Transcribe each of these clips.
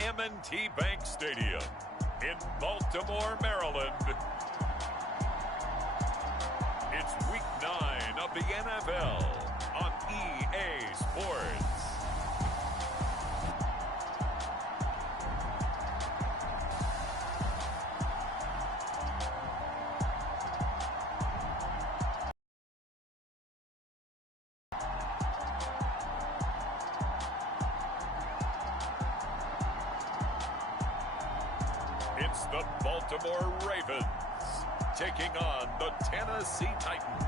M&T Bank Stadium in Baltimore, Maryland. It's week 9 of the NFL on EA Sports. It's the Baltimore Ravens taking on the Tennessee Titans.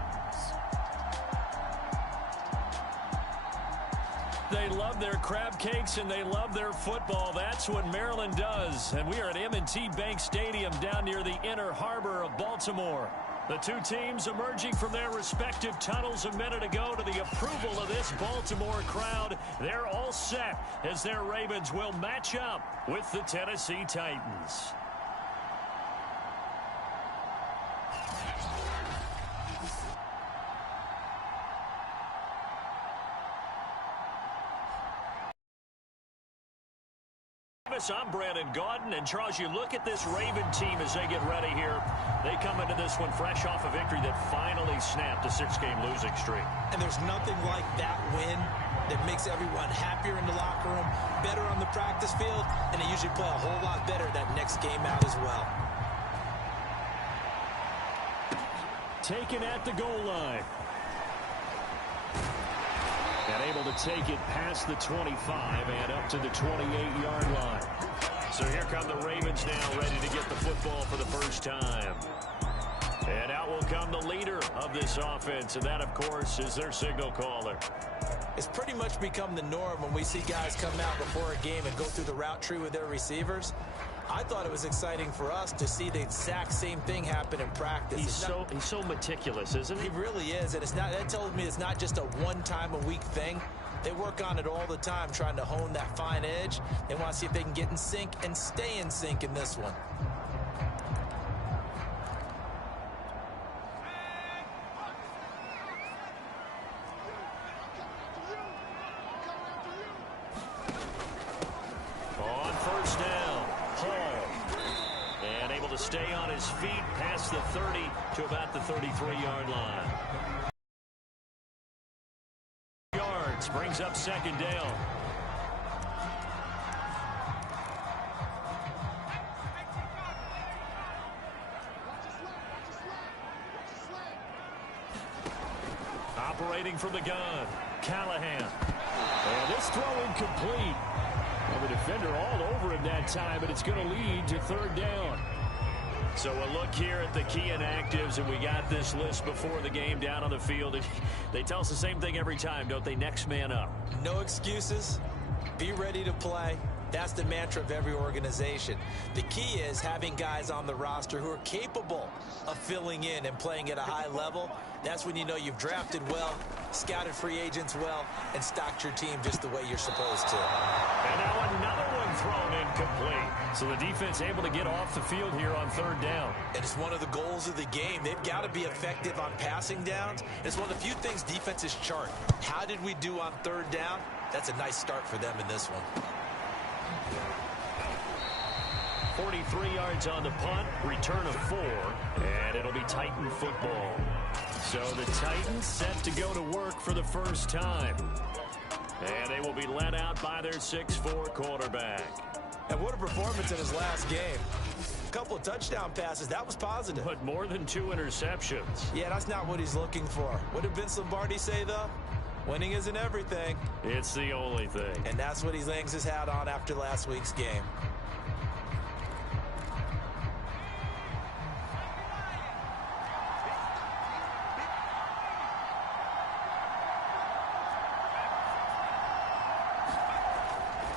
They love their crab cakes and they love their football. That's what Maryland does. And we are at M&T Bank Stadium down near the inner harbor of Baltimore. The two teams emerging from their respective tunnels a minute ago to the approval of this Baltimore crowd. They're all set as their Ravens will match up with the Tennessee Titans. I'm Brandon Gaudin, and Charles, you look at this Raven team as they get ready here. They come into this one fresh off a victory that finally snapped a 6-game losing streak. And there's nothing like that win that makes everyone happier in the locker room, better on the practice field, and they usually play a whole lot better that next game out as well. Taken at the goal line. And able to take it past the 25 and up to the 28-yard line. So here come the Ravens now, ready to get the football for the first time. And out will come the leader of this offense, and that, of course, is their signal caller. It's pretty much become the norm when we see guys come out before a game and go through the route tree with their receivers. I thought it was exciting for us to see the exact same thing happen in practice. He's so meticulous, isn't he? He really is, and that tells me it's not just a one-time-a-week thing. They work on it all the time, trying to hone that fine edge. They want to see if they can get in sync and stay in sync in this one. On first down, Hall. And able to stay on his feet past the 30 to about the 33-yard line. Yards brings up second down. Operating from the gun, Callahan. And this throw incomplete. Well, the defender all over him that time, but it's going to lead to third down. So a look here at the key inactives, and we got this list before the game down on the field. They tell us the same thing every time, don't they? Next man up. No excuses. Be ready to play. That's the mantra of every organization. The key is having guys on the roster who are capable of filling in and playing at a high level. That's when you know you've drafted well, scouted free agents well, and stocked your team just the way you're supposed to. And now another one thrown incomplete. So the defense able to get off the field here on third down. And it's one of the goals of the game. They've got to be effective on passing downs. It's one of the few things defenses chart. How did we do on third down? That's a nice start for them in this one. 43 yards on the punt, return of 4, and it'll be Titan football. So the Titans set to go to work for the first time. And they will be led out by their 6'4" quarterback. And what a performance in his last game. A couple of touchdown passes, that was positive. But more than 2 interceptions. Yeah, that's not what he's looking for. What did Vince Lombardi say, though? Winning isn't everything. It's the only thing. And that's what he hangs his hat on after last week's game.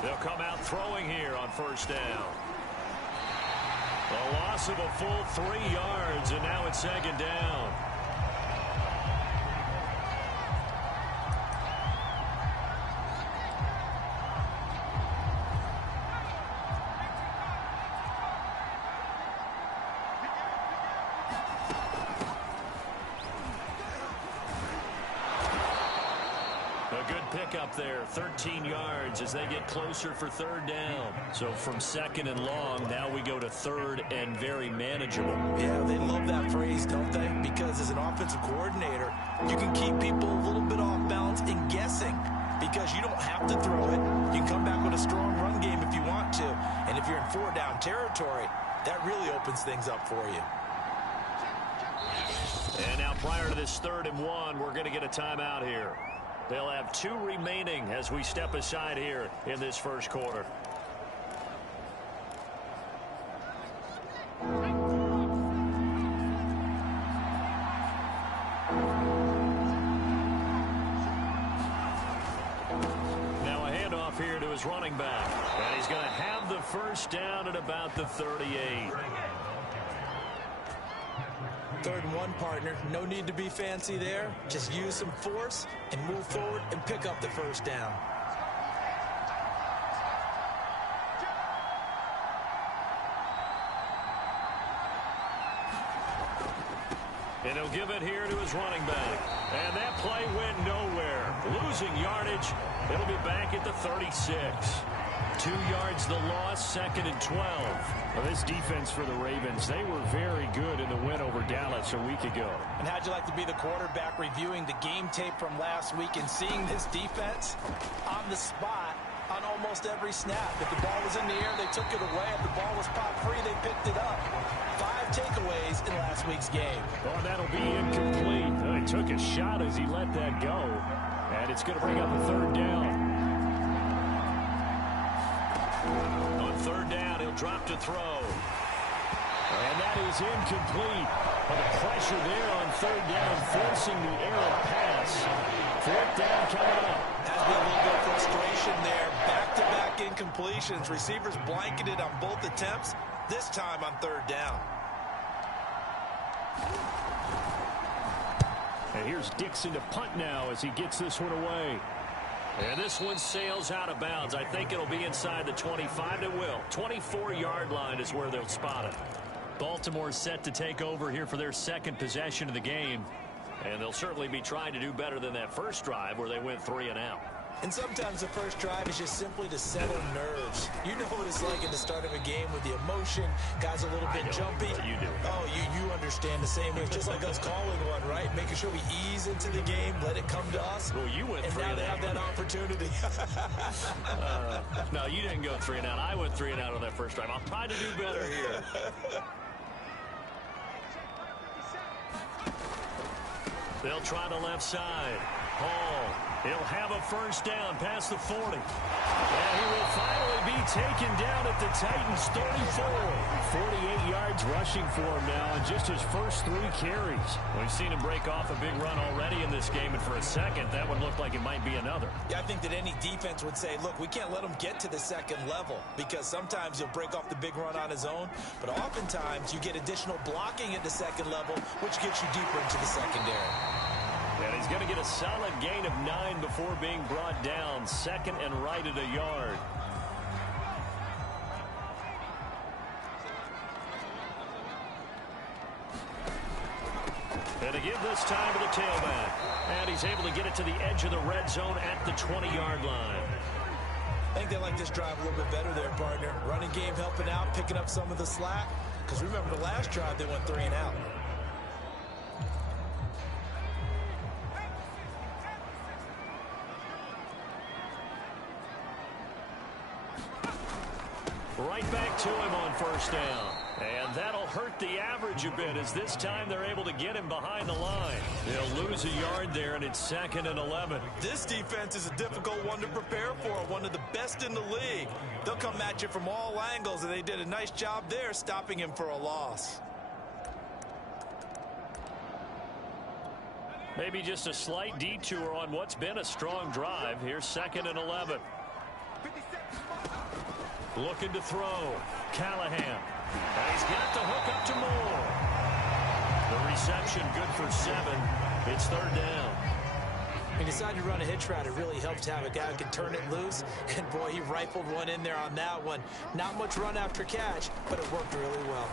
They'll come out throwing here on first down. A loss of a full 3 yards, and now it's second down. Up there, 13 yards as they get closer for third down. So from second and long, now we go to third and very manageable. Yeah, they love that phrase, don't they? Because as an offensive coordinator, you can keep people a little bit off balance and guessing because you don't have to throw it. You can come back with a strong run game if you want to. And if you're in 4-down territory, that really opens things up for you. And now prior to this 3rd and 1, we're going to get a timeout here. They'll have 2 remaining as we step aside here in this first quarter. Now a handoff here to his running back. And he's going to have the first down at about the 38. 3rd and 1, partner. No need to be fancy there. Just use some force and move forward and pick up the first down. And he'll give it here to his running back. And that play went nowhere. Losing yardage. It'll be back at the 36. 2 yards the loss, 2nd and 12. Well, this defense for the Ravens, they were very good in the win over Dallas a week ago. And how'd you like to be the quarterback reviewing the game tape from last week and seeing this defense on the spot on almost every snap? If the ball was in the air, they took it away. If the ball was popped free, they picked it up. 5 takeaways in last week's game. Oh, that'll be incomplete. Oh, he took a shot as he let that go. And it's going to bring up a 3rd down. On 3rd down, he'll drop to throw. And that is incomplete. But the pressure there on 3rd down, forcing the errant pass. 4th down coming up. Has been a little bit of frustration there. Back-to-back incompletions. Receivers blanketed on both attempts, this time on 3rd down. And here's Dixon to punt now as he gets this one away. And this one sails out of bounds. I think it'll be inside the 25. It will. 24-yard line is where they'll spot it. Baltimore set to take over here for their 2nd possession of the game. And they'll certainly be trying to do better than that first drive where they went 3 and out. And sometimes the first drive is just simply to settle nerves. You know what it's like at the start of a game with the emotion. Guys a little bit jumpy. You do. Oh, you understand the same way. It's just like us calling one, right? Making sure we ease into the game, let it come to us. Well, you went 3 and and now they out. have that opportunity. No, you didn't go 3 and out. I went 3 and out on that first drive. I'll try to do better here. They'll try the left side. Hall. He'll have a first down past the 40. And he will finally be taken down at the Titans' 34. 48 yards rushing for him now in just his first 3 carries. We've seen him break off a big run already in this game, and for a second, that one looked like it might be another. Yeah, I think that any defense would say, look, we can't let him get to the 2nd level because sometimes he'll break off the big run on his own, but oftentimes you get additional blocking at the 2nd level, which gets you deeper into the secondary. And he's going to get a solid gain of 9 before being brought down. 2nd and right at a yard. And to give this time to the tailback. And he's able to get it to the edge of the red zone at the 20-yard line. I think they like this drive a little bit better there, partner. Running game helping out, picking up some of the slack. Because remember the last drive, they went 3 and out. Right back to him on first down. And that'll hurt the average a bit as this time they're able to get him behind the line. They'll lose a yard there, and it's 2nd and 11. This defense is a difficult one to prepare for, one of the best in the league. They'll come at you from all angles, and they did a nice job there stopping him for a loss. Maybe just a slight detour on what's been a strong drive. Here's 2nd and 11. Looking to throw. Callahan. And he's got the hook up to Moore. The reception good for 7. It's 3rd down. He decided to run a hitch route. It really helped to have a guy who can turn it loose. And, boy, he rifled one in there on that one. Not much run after catch, but it worked really well.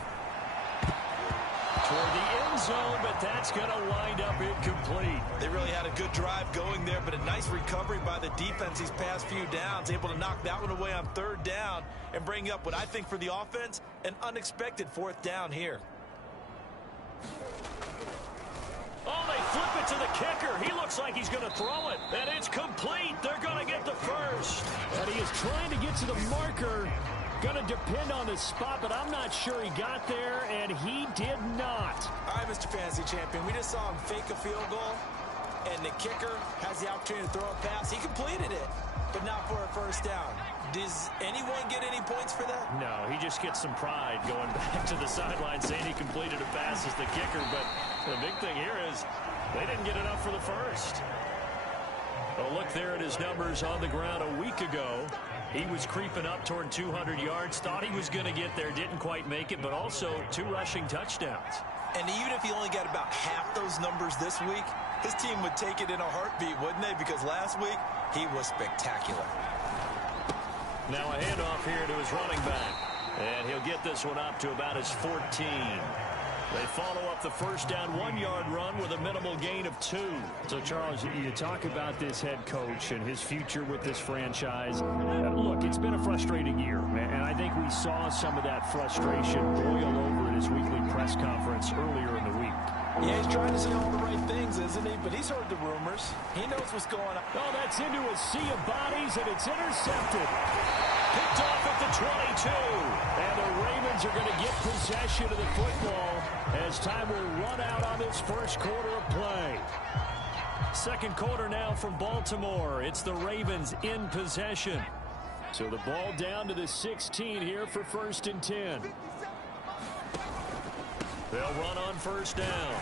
Toward the end zone, but that's going to wind up incomplete. They really had a good drive going there, but a nice recovery by the defense these past few downs. Able to knock that one away on 3rd down and bring up what I think for the offense, an unexpected 4th down here. Oh, they flip it to the kicker. He looks like he's going to throw it. And it's complete. They're going to get the first. And he is trying to get to the marker. Going to depend on the spot, but I'm not sure he got there, and he did not. All right, Mr. Fantasy Champion, we just saw him fake a field goal, and the kicker has the opportunity to throw a pass. He completed it, but not for a 1st down. Does anyone get any points for that? No, he just gets some pride going back to the sideline saying he completed a pass as the kicker, but the big thing here is they didn't get enough for the first. Oh, look there at his numbers on the ground a week ago. He was creeping up toward 200 yards, thought he was going to get there, didn't quite make it, but also 2 rushing touchdowns. And even if he only got about half those numbers this week, his team would take it in a heartbeat, wouldn't they? Because last week, he was spectacular. Now a handoff here to his running back. And he'll get this one up to about his 14. They follow up the 1st down 1-yard run with a minimal gain of 2. So, Charles, you talk about this head coach and his future with this franchise. Look, it's been a frustrating year, and I think we saw some of that frustration boil over at his weekly press conference earlier in the week. Yeah, he's trying to say all the right things, isn't he? But he's heard the rumors. He knows what's going on. Oh, that's into a sea of bodies, and it's intercepted. Picked off at the 22. And the Ravens are going to get possession of the football as time will run out on this 1st quarter of play. 2nd quarter now from Baltimore. It's the Ravens in possession. So the ball down to the 16 here for 1st and 10. They'll run on 1st down.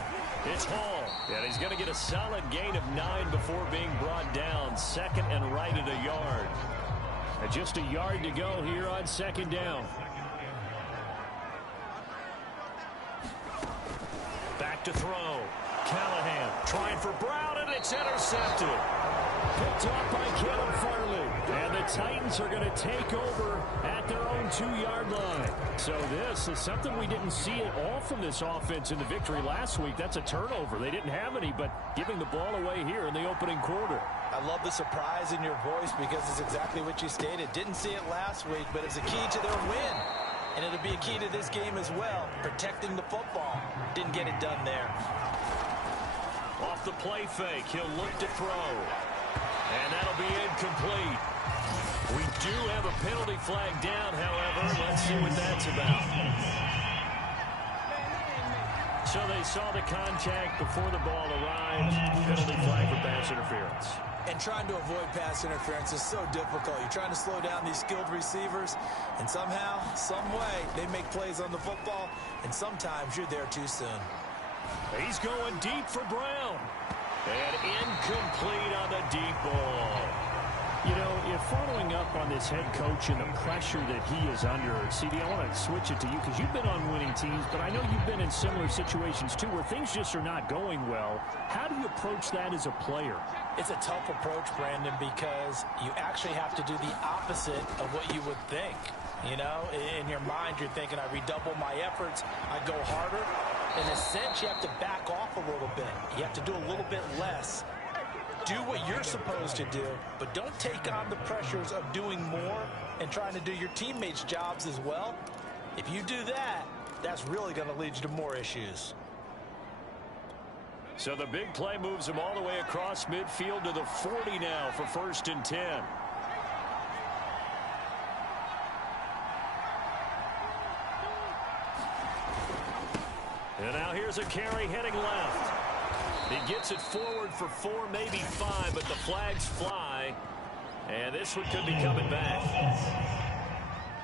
It's Hall. And he's going to get a solid gain of 9 before being brought down. 2nd and right at a yard. And just a yard to go here on 2nd down. Back to throw. Callahan trying for Brown, and it's intercepted. Picked off by Caleb Farley. And the Titans are going to take over at their own 2-yard line. So this is something we didn't see at all from this offense in the victory last week. That's a turnover. They didn't have any, but giving the ball away here in the opening quarter. I love the surprise in your voice because it's exactly what you stated. Didn't see it last week, but it's a key to their win. And it'll be a key to this game as well, protecting the football. Didn't get it done there. Off the play fake, he'll look to throw. And that'll be incomplete. We do have a penalty flag down, however. Let's see what that's about. So they saw the contact before the ball arrived. Penalty flag for pass interference. And trying to avoid pass interference is so difficult. You're trying to slow down these skilled receivers, and somehow, some way, they make plays on the football, and sometimes you're there too soon. He's going deep for Brown. And incomplete on the deep ball. You know, if following up on this head coach and the pressure that he is under, CD, I want to switch it to you because you've been on winning teams, but I know you've been in similar situations too where things just are not going well. How do you approach that as a player? It's a tough approach, Brandon, because you actually have to do the opposite of what you would think. You know, in your mind, you're thinking, I redouble my efforts, I go harder. In a sense, you have to back off a little bit. You have to do a little bit less. Do what you're supposed to do, but don't take on the pressures of doing more and trying to do your teammates' jobs as well. If you do that, that's really going to lead you to more issues. So the big play moves him all the way across midfield to the 40 now for 1st and 10. And now here's a carry heading left. He gets it forward for 4, maybe 5, but the flags fly. And this one could be coming back.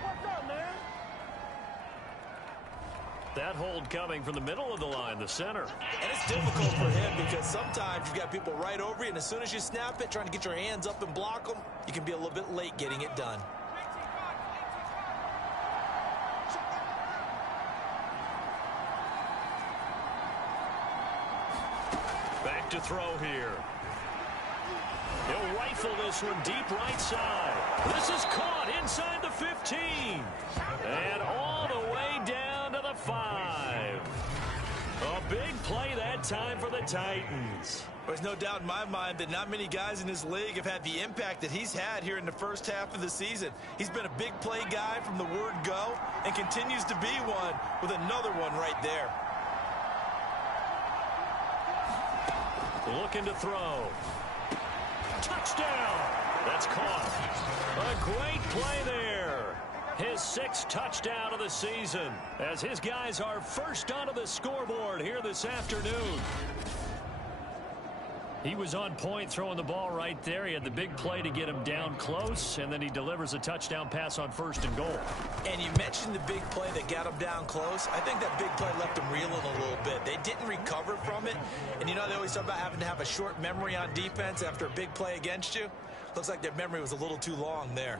What's up, man? That hold coming from the middle of the line, the center. And it's difficult for him because sometimes you've got people right over you, and as soon as you snap it, trying to get your hands up and block them, you can be a little bit late getting it done. back to throw here. He'll rifle this one deep right side. This is caught inside the 15. And all the way down to the 5. A big play that time for the Titans. There's no doubt in my mind that not many guys in this league have had the impact that he's had here in the first half of the season. He's been a big play guy from the word go and continues to be one with another one right there. Looking to throw. Touchdown! That's caught. A great play there. His 6th touchdown of the season as his guys are first onto the scoreboard here this afternoon. He was on point throwing the ball right there. He had the big play to get him down close, and then he delivers a touchdown pass on 1st and goal. And you mentioned the big play that got him down close. I think that big play left him reeling a little bit. They didn't recover from it. And you know, they always talk about having to have a short memory on defense after a big play against you. Looks like their memory was a little too long there.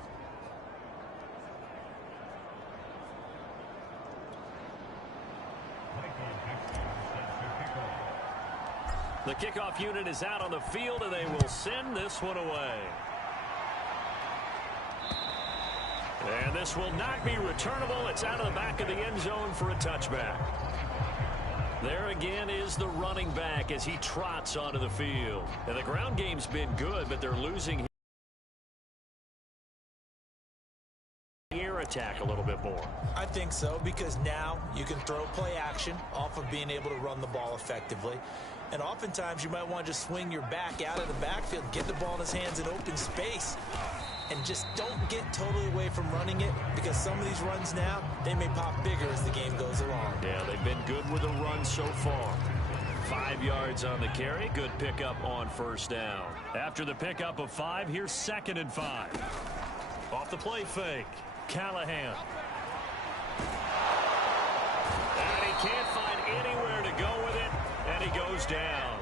The kickoff unit is out on the field, and they will send this one away. And this will not be returnable. It's out of the back of the end zone for a touchback. There again is the running back as he trots onto the field. And the ground game's been good, but they're losing air attack a little bit more. I think so, because now you can throw play action off of being able to run the ball effectively. And oftentimes you might want to just swing your back out of the backfield, get the ball in his hands in open space, and just don't get totally away from running it, because some of these runs now, they may pop bigger as the game goes along. Yeah, they've been good with the run so far. 5 yards on the carry. Good pickup on 1st down. After the pickup of 5, here's 2nd and 5. Off the play fake. Callahan. And he can't find anywhere to go with it, and he goes down.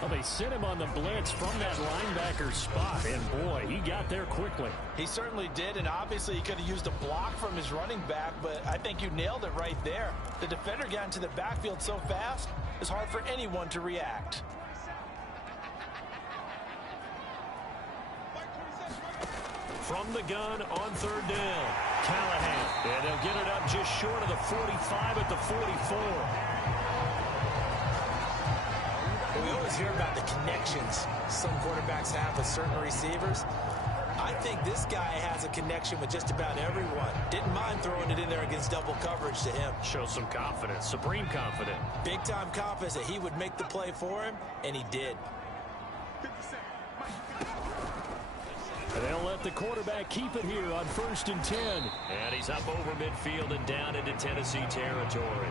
Well, they sent him on the blitz from that linebacker spot, and boy, he got there quickly. He certainly did, and obviously he could have used a block from his running back, but I think you nailed it right there. The defender got into the backfield so fast, it's hard for anyone to react. From the gun on 3rd down, Callahan. And they'll get it up just short of the 45 at the 44. We always hear about the connections some quarterbacks have with certain receivers. I think this guy has a connection with just about everyone. Didn't mind throwing it in there against double coverage to him. Shows some confidence, supreme confidence. Big-time confidence that he would make the play for him, and he did. And they'll let the quarterback keep it here on 1st and 10. And he's up over midfield and down into Tennessee territory.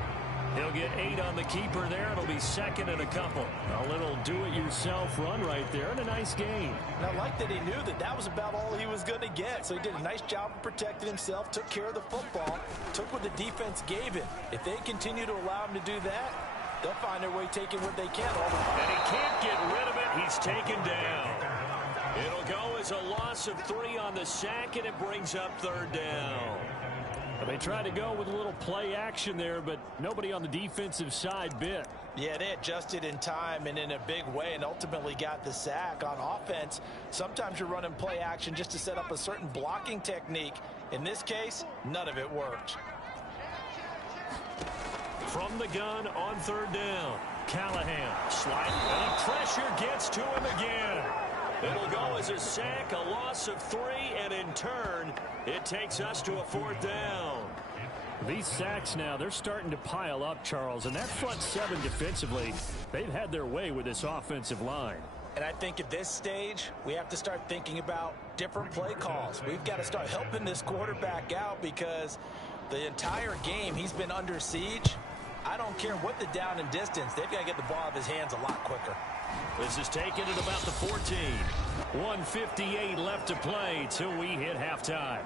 He'll get 8 on the keeper there. It'll be 2nd and a couple. A little do-it-yourself run right there and a nice gain. And I like that he knew that that was about all he was going to get. So he did a nice job of protecting himself, took care of the football, took what the defense gave him. If they continue to allow him to do that, they'll find their way taking what they can all the time. And he can't get rid of it. He's taken down. It'll go as a loss of 3 on the sack, and it brings up 3rd down. They tried to go with a little play action there, but nobody on the defensive side bit. Yeah, they adjusted in time and in a big way and ultimately got the sack. On offense, sometimes you're running play action just to set up a certain blocking technique. In this case, none of it worked. From the gun on 3rd down, Callahan sliding, and the pressure gets to him again. It'll go as a sack, a loss of 3, and in turn, it takes us to a 4th down. These sacks now, they're starting to pile up, Charles, and that front 7 defensively, they've had their way with this offensive line. And I think at this stage, we have to start thinking about different play calls. We've got to start helping this quarterback out because the entire game he's been under siege. I don't care what the down and distance, they've got to get the ball out of his hands a lot quicker. This is taken at about the 14. 1:58 left to play till we hit halftime.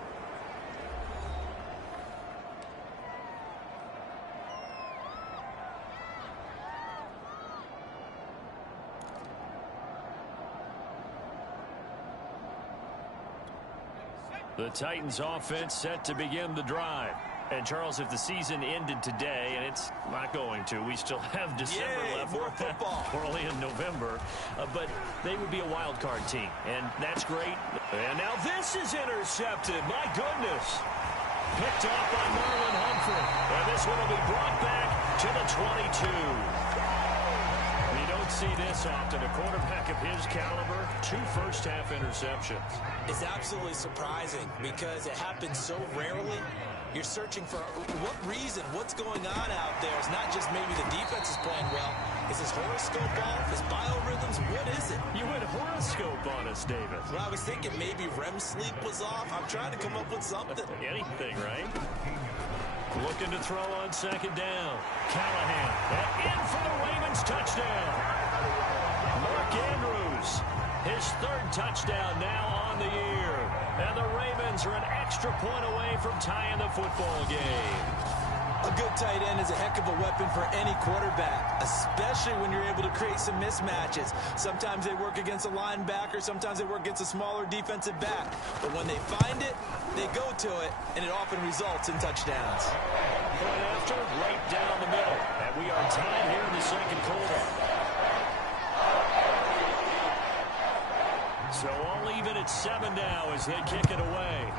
The Titans offense set to begin the drive. And, Charles, if the season ended today, and it's not going to, we still have December left. More football. We're only in November. But they would be a wild card team, and that's great. And now this is intercepted. My goodness. Picked off by Marlon Humphrey. And this one will be brought back to the 22. You don't see this often. A quarterback of his caliber, 2 first-half interceptions. It's absolutely surprising because it happens so rarely. You're searching for what reason, what's going on out there. It's not just maybe the defense is playing well. Is his horoscope off? His biorhythms? What is it? You went horoscope on us, David. Well, I was thinking maybe REM sleep was off. I'm trying to come up with something. Anything, right? Looking to throw on second down. Callahan. And in for the Ravens touchdown. Mark Andrews. His 3rd touchdown now on the year. And the Ravens are an extra point away from tying the football game. A good tight end is a heck of a weapon for any quarterback, especially when you're able to create some mismatches. Sometimes they work against a linebacker, sometimes they work against a smaller defensive back. But when they find it, they go to it, and it often results in touchdowns. Point after, right down the middle. And we are tied here in the second quarter. So all even at 7 now as they kick it away.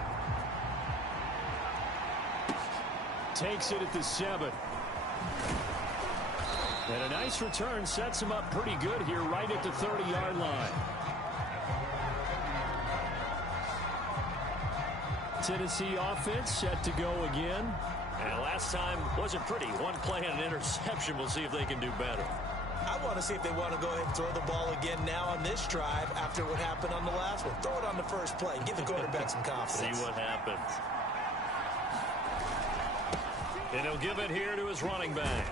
Takes it at the 7. And a nice return sets him up pretty good here right at the 30-yard line. Tennessee offense set to go again. And last time wasn't pretty. One play and an interception. We'll see if they can do better. I want to see if they want to go ahead and throw the ball again now on this drive after what happened on the last one. Throw it on the first play. Give the quarterback some confidence. See what happens. And he'll give it here to his running back.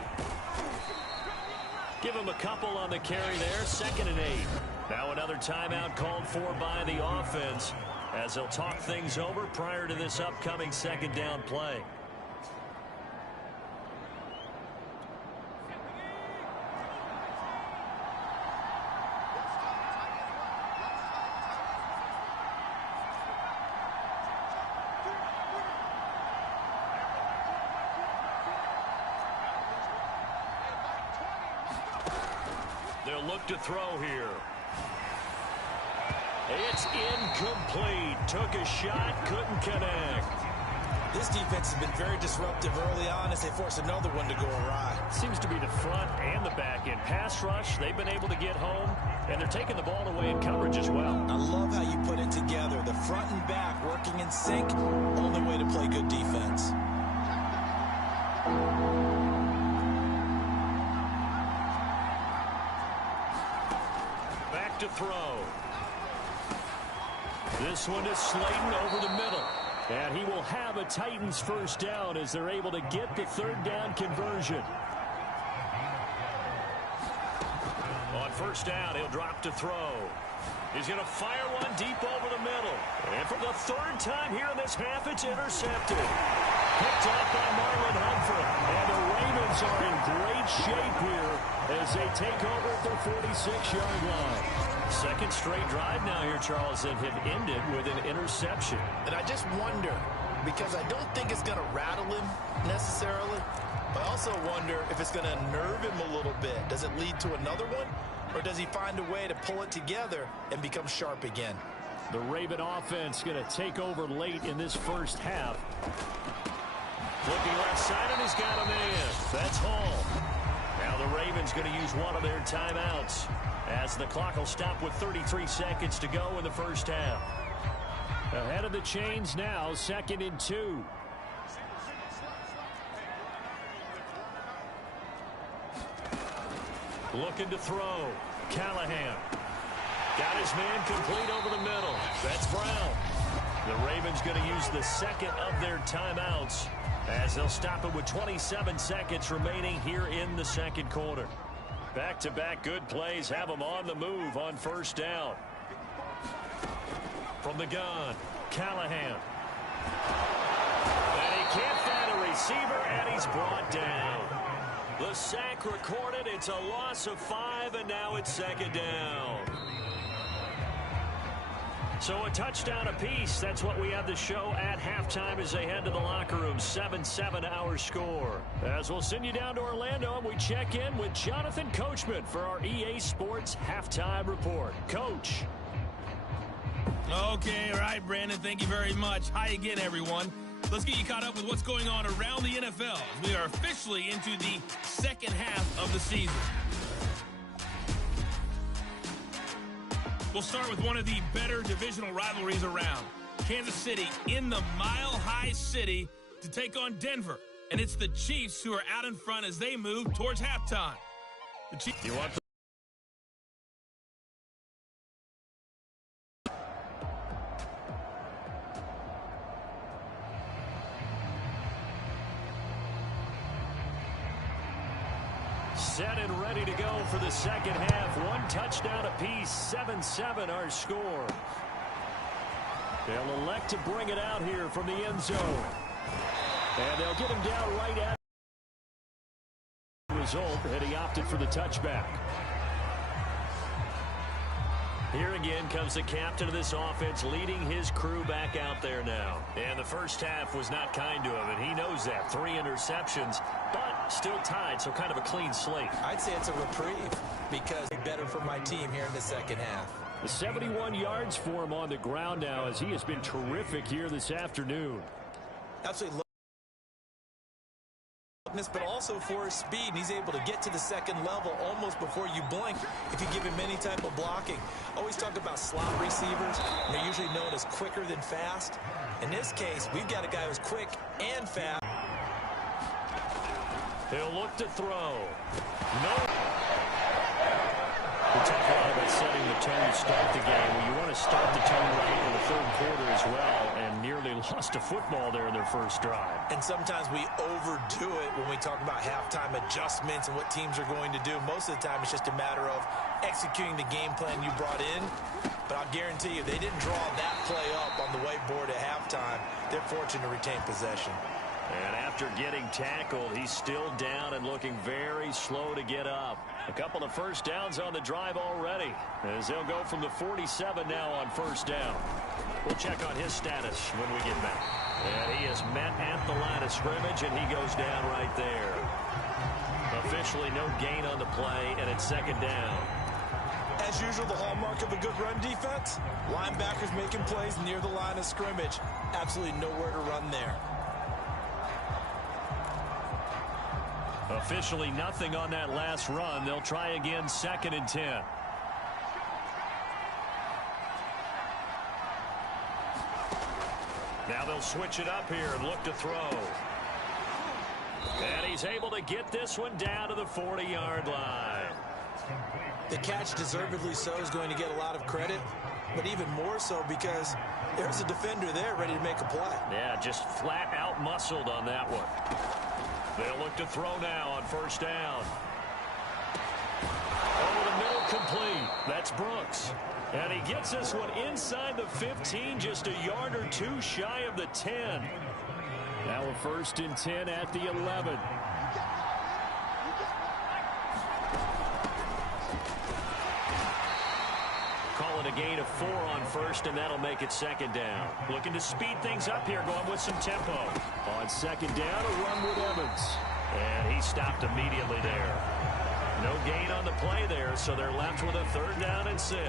Give him a couple on the carry there. 2nd and 8. Now another timeout called for by the offense as they'll talk things over prior to this upcoming 2nd down play. They'll look to throw here. It's incomplete. Took a shot, couldn't connect. This defense has been very disruptive early on as they force another one to go awry. Seems to be the front and the back end. Pass rush, they've been able to get home, and they're taking the ball away in coverage as well. I love how you put it together. The front and back working in sync. Only way to play good defense. Back to throw. This one is Slayton over the middle. And he will have a Titans first down as they're able to get the 3rd down conversion. On first down, he'll drop to throw. He's going to fire one deep over the middle. And for the 3rd time here in this half, it's intercepted. Picked off by Marlon Humphrey. And the Ravens are in great shape here as they take over at their 46-yard line. 2nd straight drive now here, Charles, that have ended with an interception. And I just wonder, because I don't think it's going to rattle him necessarily, but I also wonder if it's going to nerve him a little bit. Does it lead to another one, or does he find a way to pull it together and become sharp again? The Raven offense going to take over late in this first half. Looking left side, and he's got him in. That's Hall. Now the Ravens going to use one of their timeouts as the clock will stop with 33 seconds to go in the first half. Ahead of the chains now, 2nd and 2. Looking to throw. Callahan. Got his man complete over the middle. That's Brown. The Ravens going to use the 2nd of their timeouts as they'll stop it with 27 seconds remaining here in the 2nd quarter. Back-to-back good plays have them on the move on first down. From the gun, Callahan. And he can't find a receiver, and he's brought down. The sack recorded. It's a loss of 5, and now it's 2nd down. So a touchdown apiece. That's what we have to show at halftime as they head to the locker room. 7-7 our score. As we'll send you down to Orlando, and we check in with Jonathan Coachman for our EA Sports Halftime Report. Coach. Okay, all right, Brandon. Thank you very much. Hi again, everyone. Let's get you caught up with what's going on around the NFL. We are officially into the second half of the season. We'll start with one of the better divisional rivalries around. Kansas City in the Mile High City to take on Denver. And it's the Chiefs who are out in front as they move towards halftime. The Chiefs. You want set and ready to go for the second half. One touchdown apiece, 7-7 our score. They'll elect to bring it out here from the end zone. And they'll get him down right at the result, and he opted for the touchback. Here again comes the captain of this offense, leading his crew back out there now. And the first half was not kind to him, and he knows that. 3 interceptions, but still tied, so kind of a clean slate. I'd say it's a reprieve because it's better for my team here in the second half. The 71 yards for him on the ground now, as he has been terrific here this afternoon. Absolutely. But also for his speed, and he's able to get to the second level almost before you blink if you give him any type of blocking. Always talk about slot receivers, and they're usually known as quicker than fast. In this case, we've got a guy who's quick and fast. He'll look to throw. No. We talk a lot about setting the tone to start the game. Well, you want to start the tone right in the third quarter as well, and nearly lost a football there in their first drive. And sometimes we overdo it when we talk about halftime adjustments and what teams are going to do. Most of the time, it's just a matter of executing the game plan you brought in. But I'll guarantee you, they didn't draw that play up on the whiteboard at halftime. They're fortunate to retain possession. And after getting tackled, he's still down and looking very slow to get up. A couple of first downs on the drive already, as they'll go from the 47 now on first down. We'll check on his status when we get back. And he is met at the line of scrimmage, and he goes down right there. Officially no gain on the play, and it's second down. As usual, the hallmark of a good run defense, linebackers making plays near the line of scrimmage. Absolutely nowhere to run there. Officially nothing on that last run. They'll try again, 2nd and 10. Now they'll switch it up here and look to throw. And he's able to get this one down to the 40-yard line. The catch, deservedly so, is going to get a lot of credit, but even more so because there's a defender there ready to make a play. Yeah, just flat out muscled on that one. They'll look to throw now on first down. Over the middle, complete. That's Brooks. And he gets this one inside the 15, just a yard or two shy of the 10. Now a 1st and 10 at the 11. Call it a gain of 4 on first, and that'll make it 2nd down. Looking to speed things up here, going with some tempo. On 2nd down, a run with Evans. And he stopped immediately there. No gain on the play there, so they're left with a 3rd down and 6.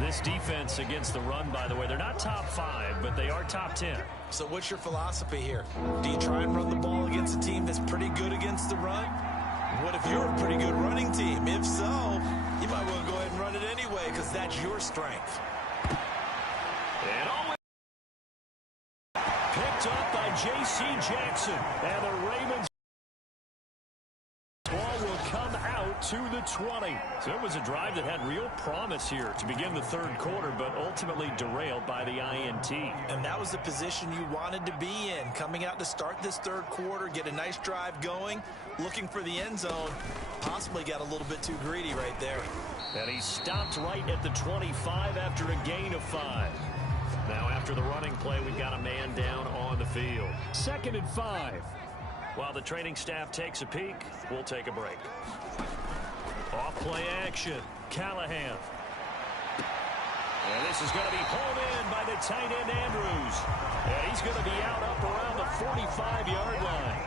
This defense against the run, by the way, they're not top 5, but they are top 10. So what's your philosophy here? Do you try and run the ball against a team that's pretty good against the run? What if you're a pretty good running team? If so, you might want to go ahead and run it anyway because that's your strength. And always picked up by J.C. Jackson. And the Ravens ball will come out to the 20. So it was a drive that had real promise here to begin the third quarter, but ultimately derailed by the INT. And that was the position you wanted to be in, coming out to start this third quarter, get a nice drive going, looking for the end zone. Possibly got a little bit too greedy right there. And he stopped right at the 25 after a gain of 5. Now after the running play, we've got a man down on the field. 2nd and 5. While the training staff takes a peek, we'll take a break. Off play action. Callahan. And this is going to be pulled in by the tight end, Andrews. And he's going to be out up around the 45-yard line.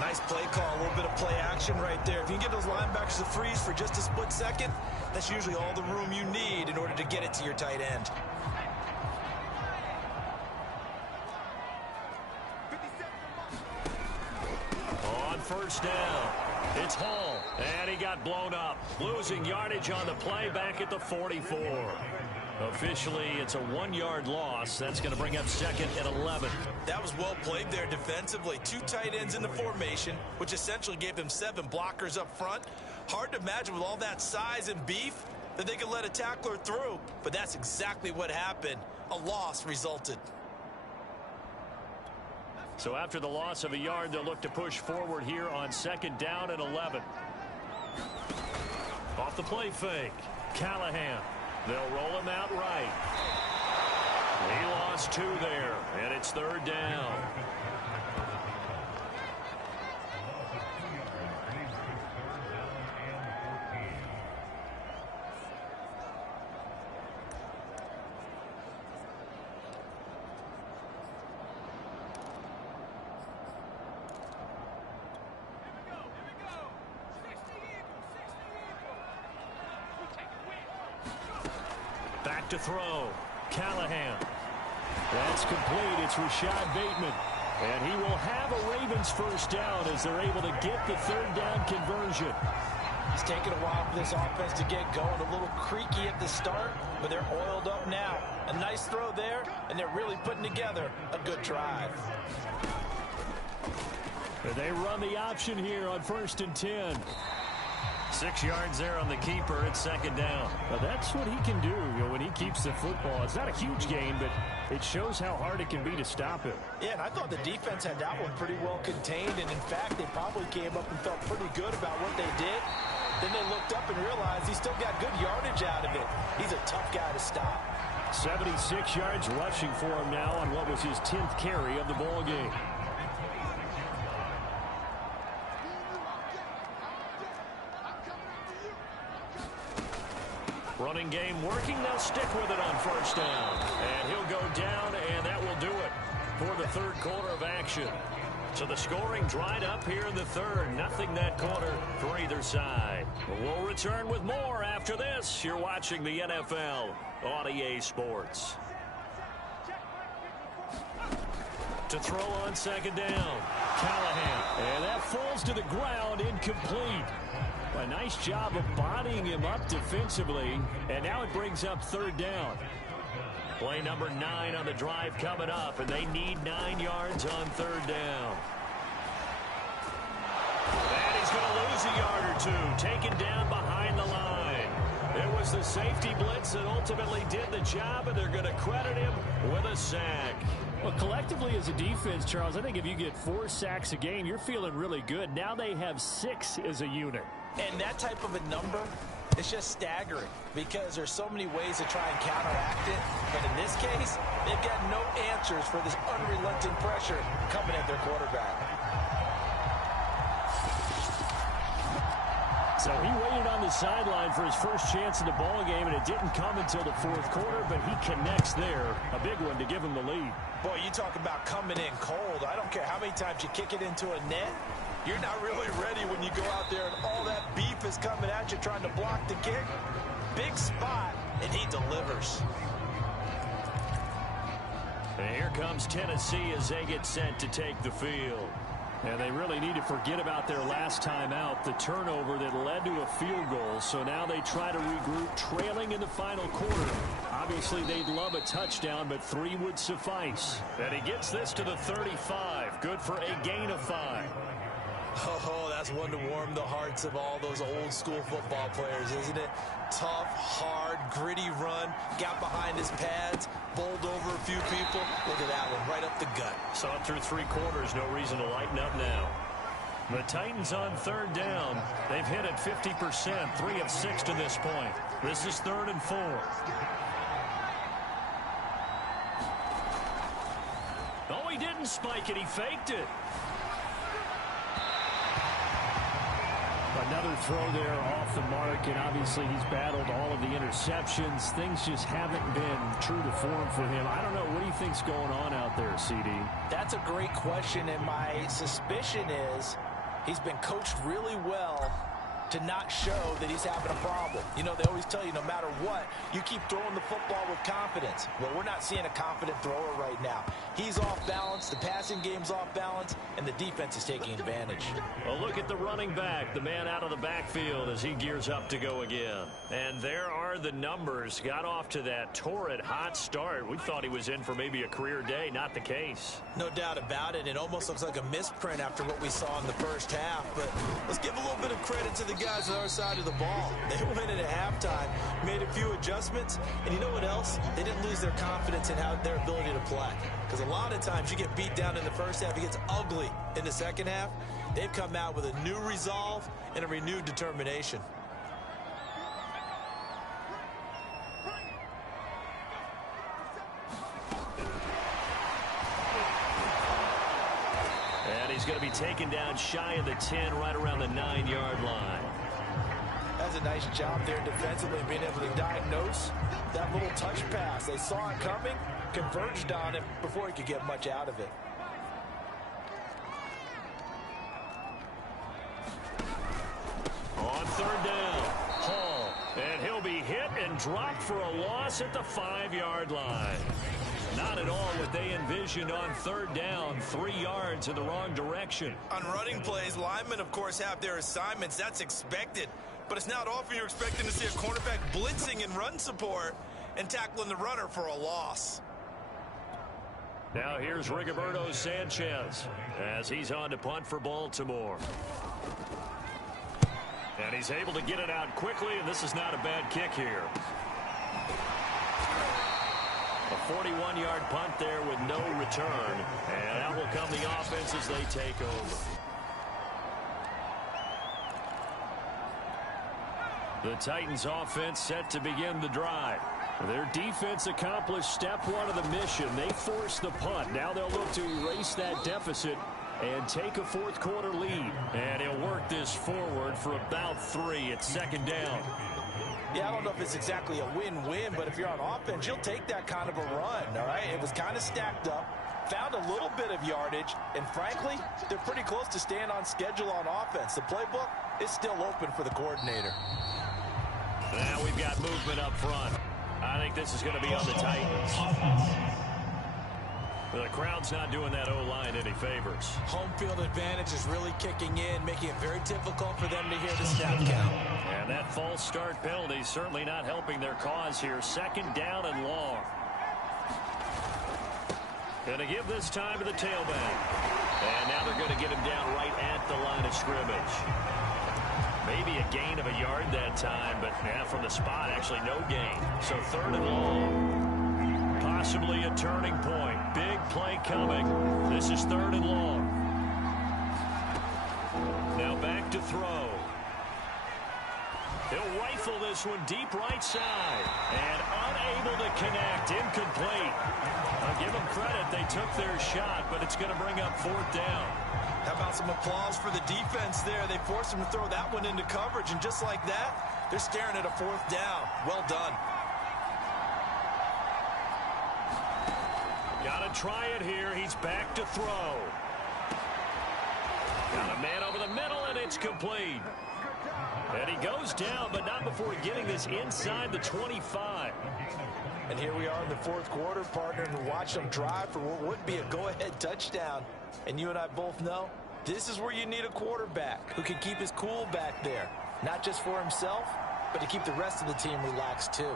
Nice play call, a little bit of play action right there. If you can get those linebackers to freeze for just a split second, that's usually all the room you need in order to get it to your tight end. On first down, it's Hall, and he got blown up, losing yardage on the play back at the 44. Officially, it's a 1-yard loss. That's going to bring up 2nd and 11. That was well played there defensively. 2 tight ends in the formation, which essentially gave them 7 blockers up front. Hard to imagine with all that size and beef that they could let a tackler through, but that's exactly what happened. A loss resulted. So after the loss of a yard, they'll look to push forward here on 2nd down and 11. Off the play fake, Callahan. They'll roll him out right. He lost 2 there, and it's 3rd down. Back to throw. Callahan. That's complete. It's Rashad Bateman. And he will have a Ravens first down as they're able to get the 3rd down conversion. It's taken a while for this offense to get going. A little creaky at the start, but they're oiled up now. A nice throw there, and they're really putting together a good drive. And they run the option here on 1st and 10. 6 yards there on the keeper. It's 2nd down. Well, that's what he can do, when he keeps the football. It's not a huge gain, but it shows how hard it can be to stop him. Yeah, and I thought the defense had that one pretty well contained, and in fact, they probably came up and felt pretty good about what they did. Then they looked up and realized he still got good yardage out of it. He's a tough guy to stop. 76 yards rushing for him now on what was his 10th carry of the ball game. Running game working. They'll stick with it on 1st down. And he'll go down, and that will do it for the 3rd quarter of action. So the scoring dried up here in the 3rd. Nothing that quarter for either side. We'll return with more after this. You're watching the NFL on EA Sports. To throw on 2nd down. Callahan. And that falls to the ground, incomplete. A nice job of bodying him up defensively, and now it brings up 3rd down. Play number 9 on the drive coming up, and they need 9 yards on 3rd down. And he's going to lose a yard or 2, taken down behind the line. It was the safety blitz that ultimately did the job, and they're going to credit him with a sack. Well, collectively as a defense, Charles, I think if you get 4 sacks a game, you're feeling really good. Now they have 6 as a unit. And that type of a number, it's just staggering because there's so many ways to try and counteract it. But in this case, they've got no answers for this unrelenting pressure coming at their quarterback. So he waited on the sideline for his first chance in the ball game, and it didn't come until the 4th quarter, but he connects there. A big one to give him the lead. Boy, you talk about coming in cold. I don't care how many times you kick it into a net. You're not really ready when you go out there and all that beef is coming at you trying to block the kick. Big spot, and he delivers. And here comes Tennessee as they get set to take the field. And they really need to forget about their last time out, the turnover that led to a field goal. So now they try to regroup, trailing in the final quarter. Obviously, they'd love a touchdown, but 3 would suffice. And he gets this to the 35. Good for a gain of 5. Oh, that's one to warm the hearts of all those old school football players, isn't it? Tough, hard, gritty run, got behind his pads, bowled over a few people. Look at that one, right up the gut. So up through 3 quarters, no reason to lighten up now. The Titans on 3rd down. They've hit it 50%, 3 of 6 to this point. This is 3rd and 4. Oh, he didn't spike it, he faked it. Another throw there off the mark, and obviously he's battled all of the interceptions. Things just haven't been true to form for him. I don't know. What do you think's going on out there, CD? That's a great question, and my suspicion is he's been coached really well to not show that he's having a problem. You know, they always tell you no matter what, you keep throwing the football with confidence. Well, we're not seeing a confident thrower right now. He's off balance, the passing game's off balance, and the defense is taking advantage. Well, look at the running back, the man out of the backfield as he gears up to go again. And there are the numbers. Got off to that torrid hot start. We thought he was in for maybe a career day. Not the case. No doubt about it. It almost looks like a misprint after what we saw in the first half. But let's give a little bit of credit to the guys on our side of the ball. They went in at halftime, made a few adjustments, and you know what else? They didn't lose their confidence in their ability to play. Because a lot of times you get beat down in the first half, it gets ugly in the second half. They've come out with a new resolve and a renewed determination. And he's going to be taken down shy of the 10, right around the 9-yard line. That's a nice job there defensively, being able to diagnose that little touch pass. They saw it coming, converged on it before he could get much out of it. On third down, Hall, and he'll be hit and dropped for a loss at the 5-yard line. Not at all what they envisioned on third down, 3 yards in the wrong direction. On running plays, linemen, of course, have their assignments. That's expected. But it's not often you're expecting to see a cornerback blitzing in run support and tackling the runner for a loss. Now here's Rigoberto Sanchez as he's on to punt for Baltimore. And he's able to get it out quickly, and this is not a bad kick here. A 41-yard punt there with no return. And out will come the offense as they take over. The Titans offense set to begin the drive. Their defense accomplished step one of the mission. They forced the punt. Now they'll look to erase that deficit and take a fourth-quarter lead. And he'll work this forward for about 3. It's second down. Yeah, I don't know if it's exactly a win-win, but if you're on offense, you'll take that kind of a run, all right? It was kind of stacked up, found a little bit of yardage, and frankly, they're pretty close to staying on schedule on offense. The playbook is still open for the coordinator. Now we've got movement up front. I think this is going to be on the Titans. The crowd's not doing that O-line any favors. Home field advantage is really kicking in, making it very difficult for them to hear the snap count. And that false start penalty certainly not helping their cause here. Second down and long. Going to give this time to the tailback. And now they're going to get him down right at the line of scrimmage. Maybe a gain of a yard that time, but yeah, from the spot, actually no gain. So third and long. Possibly a turning point. Big play coming. This is third and long. Now back to throw. He'll rifle this one deep right side. And unable to connect. Incomplete. I'll give them credit. They took their shot, but it's going to bring up fourth down. How about some applause for the defense there? They forced him to throw that one into coverage, and just like that, they're staring at a fourth down. Well done. Got to try it here. He's back to throw. Got a man over the middle, and it's complete. And he goes down, but not before getting this inside the 25. And here we are in the fourth quarter, partner, and watch them drive for what would be a go-ahead touchdown. And you and I both know this is where you need a quarterback who can keep his cool back there. Not just for himself, but to keep the rest of the team relaxed too.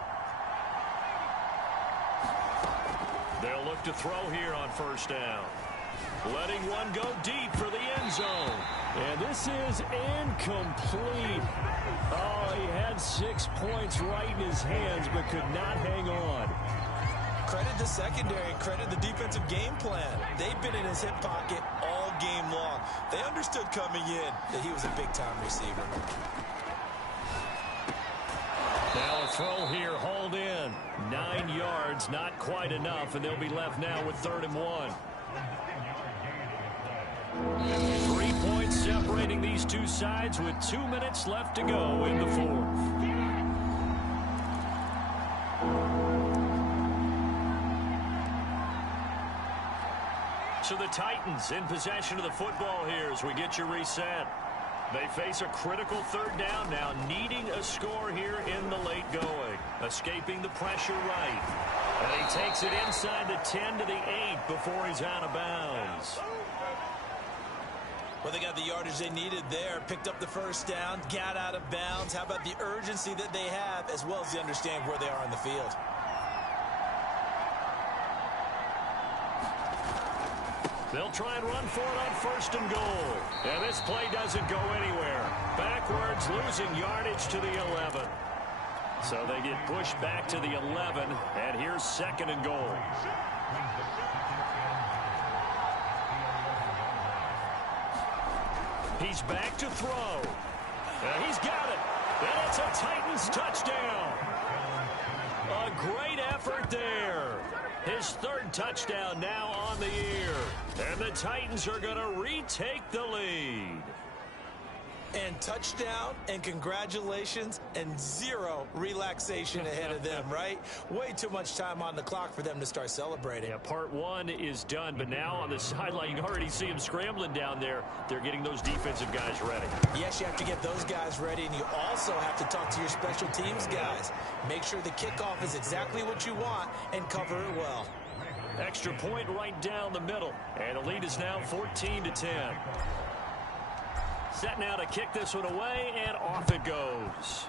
They'll look to throw here on first down. Letting one go deep for the end zone. And this is incomplete. Oh, he had 6 points right in his hands, but could not hang on. Credit the secondary, credit the defensive game plan. They've been in his hip pocket all game long. They understood coming in that he was a big-time receiver. Now a throw here, hauled in. 9 yards, not quite enough, and they'll be left now with 3rd and 1. 3 points separating these two sides with 2 minutes left to go in the fourth. So the Titans in possession of the football here as we get you reset. They face a critical third down now, needing a score here in the late going. Escaping the pressure right. And he takes it inside the 10 to the 8 before he's out of bounds. Well, they got the yardage they needed there. Picked up the first down, got out of bounds. How about the urgency that they have, as well as they understand where they are on the field? They'll try and run for it on first and goal. And this play doesn't go anywhere. Backwards, losing yardage to the 11. So they get pushed back to the 11, and here's second and goal. He's back to throw. And he's got it. And it's a Titans touchdown. A great effort there. His third touchdown now on the year. And the Titans are going to retake the lead. And touchdown, and congratulations, and zero relaxation ahead of them, right? Way too much time on the clock for them to start celebrating. Yeah, part one is done, but now on the sideline, you can already see them scrambling down there. They're getting those defensive guys ready. Yes, you have to get those guys ready, and you also have to talk to your special teams guys. Make sure the kickoff is exactly what you want and cover it well. Extra point right down the middle, and the lead is now 14-10. Set now to kick this one away, and off it goes.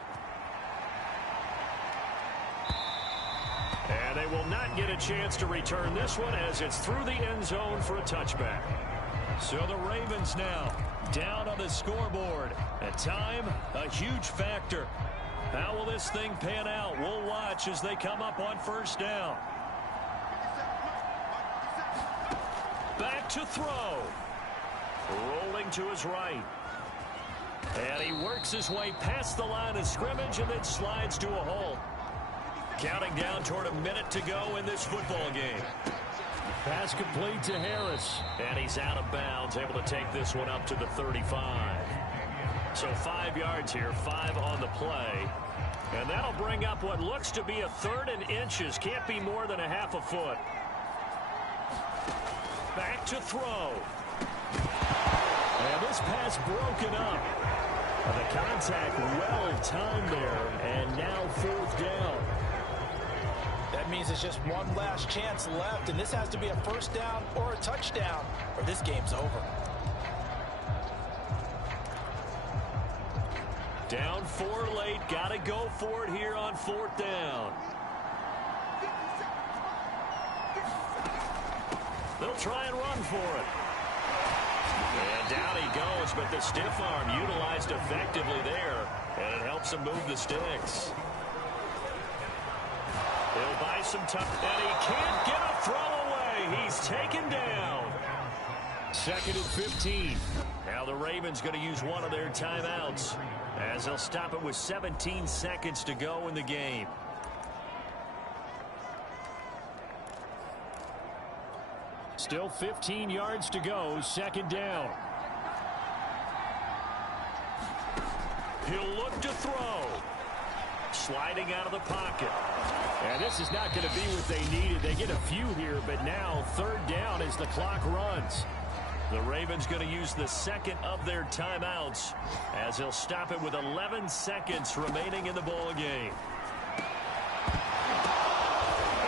And they will not get a chance to return this one as it's through the end zone for a touchback. So the Ravens now down on the scoreboard. And time, a huge factor. How will this thing pan out? We'll watch as they come up on first down. Back to throw. Rolling to his right. And he works his way past the line of scrimmage and then slides to a halt. Counting down toward a minute to go in this football game. Pass complete to Harris. And he's out of bounds, able to take this one up to the 35. So 5 yards here, 5 on the play. And that'll bring up what looks to be a third and inches. Can't be more than a half a foot. Back to throw. And this pass broken up. The contact well timed there, and now fourth down. That means it's just one last chance left, and this has to be a first down or a touchdown, or this game's over. Down 4 late, got to go for it here on fourth down. They'll try and run for it. And down he goes, but the stiff arm utilized effectively there, and it helps him move the sticks. He'll buy some time, and he can't get a throw away. He's taken down. Second and 15. Now the Ravens going to use one of their timeouts as they'll stop it with 17 seconds to go in the game. Still 15 yards to go, second down. He'll look to throw. Sliding out of the pocket. And this is not going to be what they needed. They get a few here, but now third down as the clock runs. The Ravens going to use the second of their timeouts as they'll stop it with 11 seconds remaining in the ball game.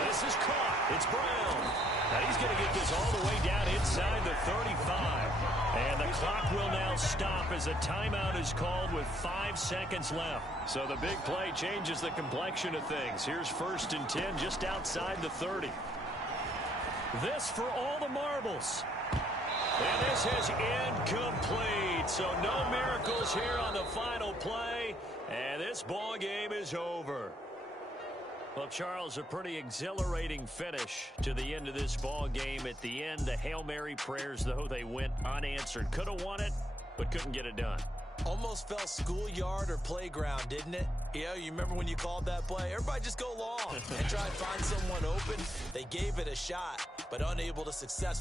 This is caught. It's Brown. Now he's going to get this all the way down inside the 35. And the clock will now stop as a timeout is called with 5 seconds left. So the big play changes the complexion of things. Here's first and 10 just outside the 30. This for all the marbles. And this is incomplete. So no miracles here on the final play. And this ball game is over. Well, Charles, a pretty exhilarating finish to the end of this ball game. At the end, the Hail Mary prayers, though, they went unanswered. Could have won it, but couldn't get it done. Almost felt schoolyard or playground, didn't it? Yeah, you remember when you called that play? Everybody just go long and try and find someone open. They gave it a shot, but unable to successfully